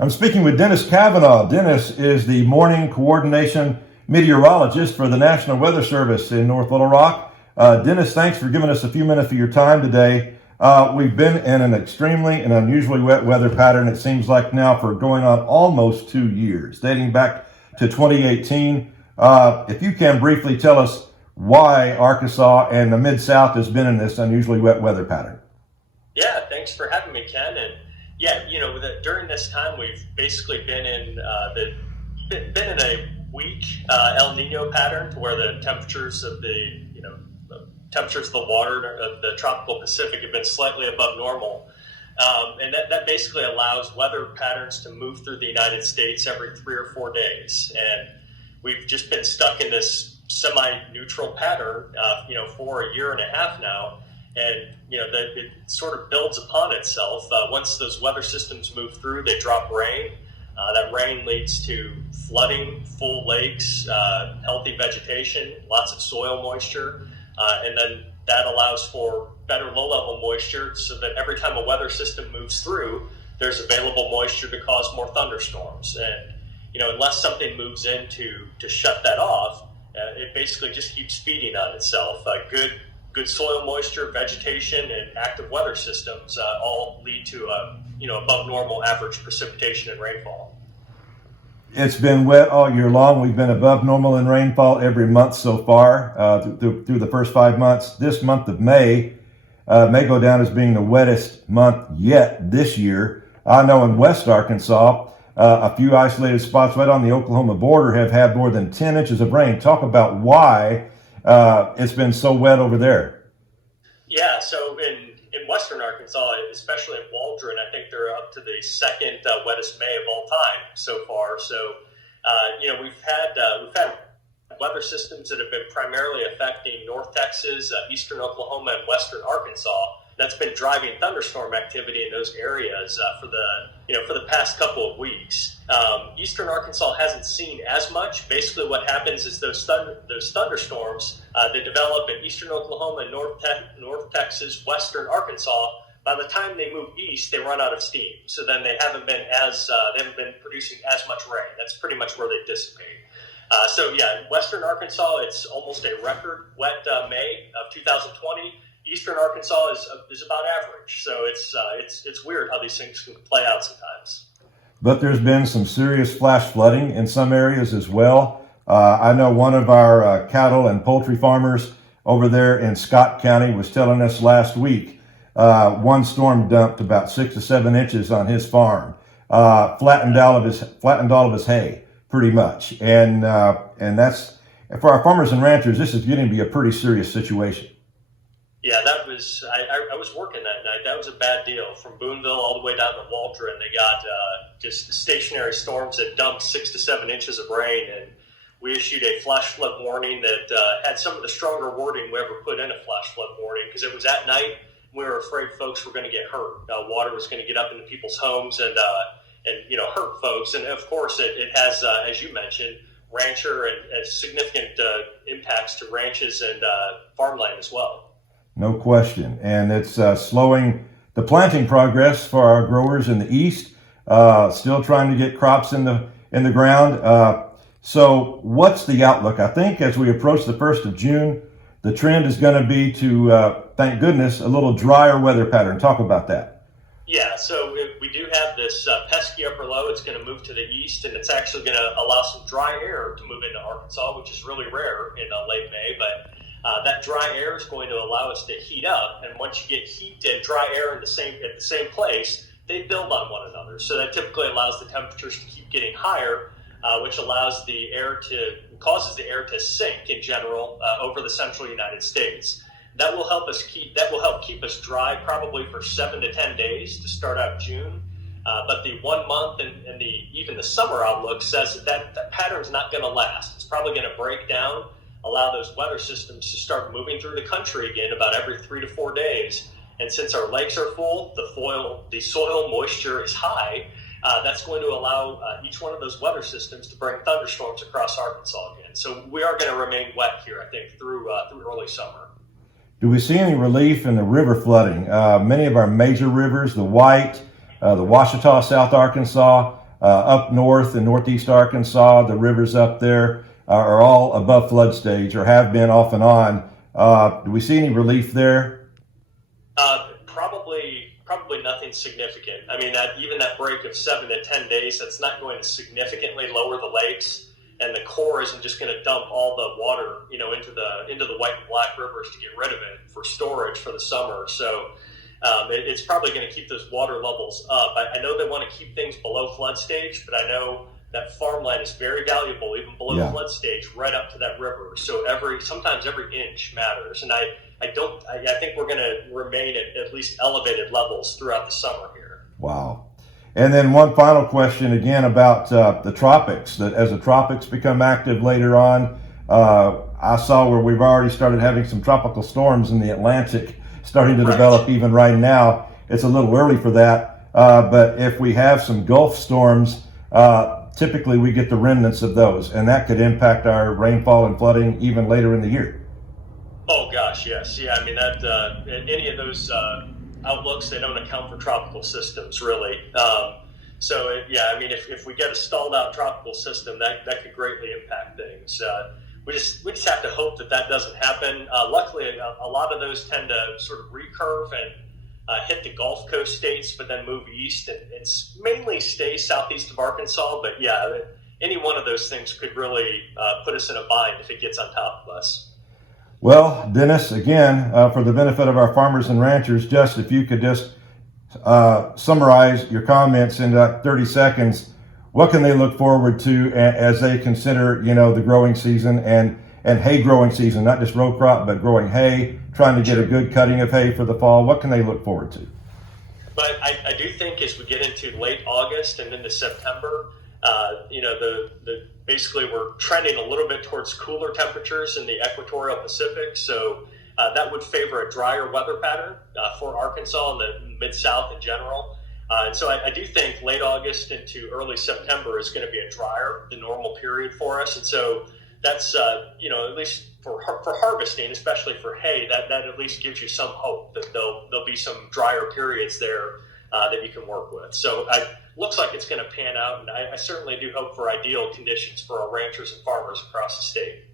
I'm speaking with Dennis Cavanaugh. Dennis is the morning coordination meteorologist for the National Weather Service in North Little Rock. Dennis, thanks for giving us a few minutes of your time today. We've been in an extremely and unusually wet weather pattern, it seems like now, for going on almost 2 years, dating back to 2018. If you can briefly tell us why Arkansas and the Mid-South has been in this unusually wet weather pattern. Yeah, thanks for having me, Ken. And yeah, during this time, we've basically been in a weak El Nino pattern, to where the temperatures of the water of the tropical Pacific have been slightly above normal. And that basically allows weather patterns to move through the United States every 3 or 4 days. And we've just been stuck in this semi-neutral pattern, for a year and a half now. And, that it sort of builds upon itself. Once those weather systems move through, they drop rain. That rain leads to flooding, full lakes, healthy vegetation, lots of soil moisture. And then that allows for better low-level moisture, so that every time a weather system moves through, there's available moisture to cause more thunderstorms. And, unless something moves in to shut that off, it basically just keeps feeding on itself. Good soil moisture, vegetation, and active weather systems all lead to above normal average precipitation and rainfall. It's been wet all year long. We've been above normal in rainfall every month so far through the first 5 months. This month of May may go down as being the wettest month yet this year. I know in West Arkansas, a few isolated spots right on the Oklahoma border have had more than 10 inches of rain. Talk about why it's been so wet over there. Yeah, so in Western Arkansas, especially in Waldron, I think they're up to the second wettest May of all time so far. So, we've had weather systems that have been primarily affecting North Texas, Eastern Oklahoma, and Western Arkansas. That's been driving thunderstorm activity in those areas for the past couple of weeks. Eastern Arkansas hasn't seen as much. Basically, what happens is those thunderstorms they develop in Eastern Oklahoma, North Texas, Western Arkansas. By the time they move east, they run out of steam. So then they haven't been producing as much rain. That's pretty much where they dissipate. In Western Arkansas, it's almost a record wet May of 2020. Eastern Arkansas is about average, so it's weird how these things can play out sometimes. But there's been some serious flash flooding in some areas as well. I know one of our cattle and poultry farmers over there in Scott County was telling us last week one storm dumped about 6 to 7 inches on his farm, flattened all of his hay pretty much, and that's, for our farmers and ranchers, this is getting to be a pretty serious situation. Yeah, that was, I was working that night. That was a bad deal. From Boonville all the way down to Waldron, they got just stationary storms that dumped 6 to 7 inches of rain. And we issued a flash flood warning that had some of the stronger wording we ever put in a flash flood warning, because it was at night. We were afraid folks were going to get hurt. Water was going to get up into people's homes and hurt folks. And of course, it has, as you mentioned, rancher and significant impacts to ranches and farmland as well. No question. And it's slowing the planting progress for our growers in the east, still trying to get crops in the ground. So what's the outlook? I think as we approach the 1st of June, the trend is going to be to, thank goodness, a little drier weather pattern. Talk about that. Yeah, so we do have this pesky upper low. It's going to move to the east, and it's actually going to allow some dry air to move into Arkansas, which is really rare in late May. But that dry air is going to allow us to heat up, and once you get heat and dry air at the same place, they build on one another. So that typically allows the temperatures to keep getting higher, which causes the air to sink in general over the central United States. That will help keep us dry probably for 7 to 10 days to start out June. But the 1 month and even the summer outlook says that pattern's not going to last. It's probably going to break down, allow those weather systems to start moving through the country again about every 3 to 4 days. And since our lakes are full, the soil moisture is high, that's going to allow each one of those weather systems to bring thunderstorms across Arkansas again. So we are going to remain wet here, I think, through early summer. Do we see any relief in the river flooding? Many of our major rivers, the White, the Washita, South Arkansas, up north in northeast Arkansas, the rivers up there are all above flood stage or have been off and on. Do we see any relief there? Probably nothing significant. I mean, even that break of 7 to 10 days, that's not going to significantly lower the lakes, and the Corps isn't just going to dump all the water, into the White and Black rivers to get rid of it for storage for the summer. So it's probably going to keep those water levels up. I know they want to keep things below flood stage, but I know that farmland is very valuable, even below flood stage, right up to that river. So sometimes every inch matters, and I think we're going to remain at least elevated levels throughout the summer here. Wow. And then one final question again about the tropics. That as the tropics become active later on, I saw where we've already started having some tropical storms in the Atlantic starting to develop even right now. It's a little early for that, but if we have some Gulf storms, typically we get the remnants of those, and that could impact our rainfall and flooding even later in the year. Oh gosh, yes, yeah. I mean that any of those outlooks, they don't account for tropical systems really. I mean, if we get a stalled out tropical system, that could greatly impact things. We just have to hope that doesn't happen. Luckily, a lot of those tend to sort of recurve and hit the Gulf Coast states, but then move east and mainly stay southeast of Arkansas. But yeah, any one of those things could really put us in a bind if it gets on top of us. Well, Dennis, again, for the benefit of our farmers and ranchers, just if you could just summarize your comments in 30 seconds, what can they look forward to as they consider, the growing season and hay growing season, not just row crop, but growing hay, trying to get a good cutting of hay for the fall? What can they look forward to? But I do think as we get into late August and into September, basically we're trending a little bit towards cooler temperatures in the equatorial Pacific. So that would favor a drier weather pattern for Arkansas and the Mid-South in general. And so I do think late August into early September is going to be a drier than normal period for us. And so that's, at least for harvesting, especially for hay, that at least gives you some hope that there'll be some drier periods there that you can work with. So looks like it's going to pan out, and I certainly do hope for ideal conditions for our ranchers and farmers across the state.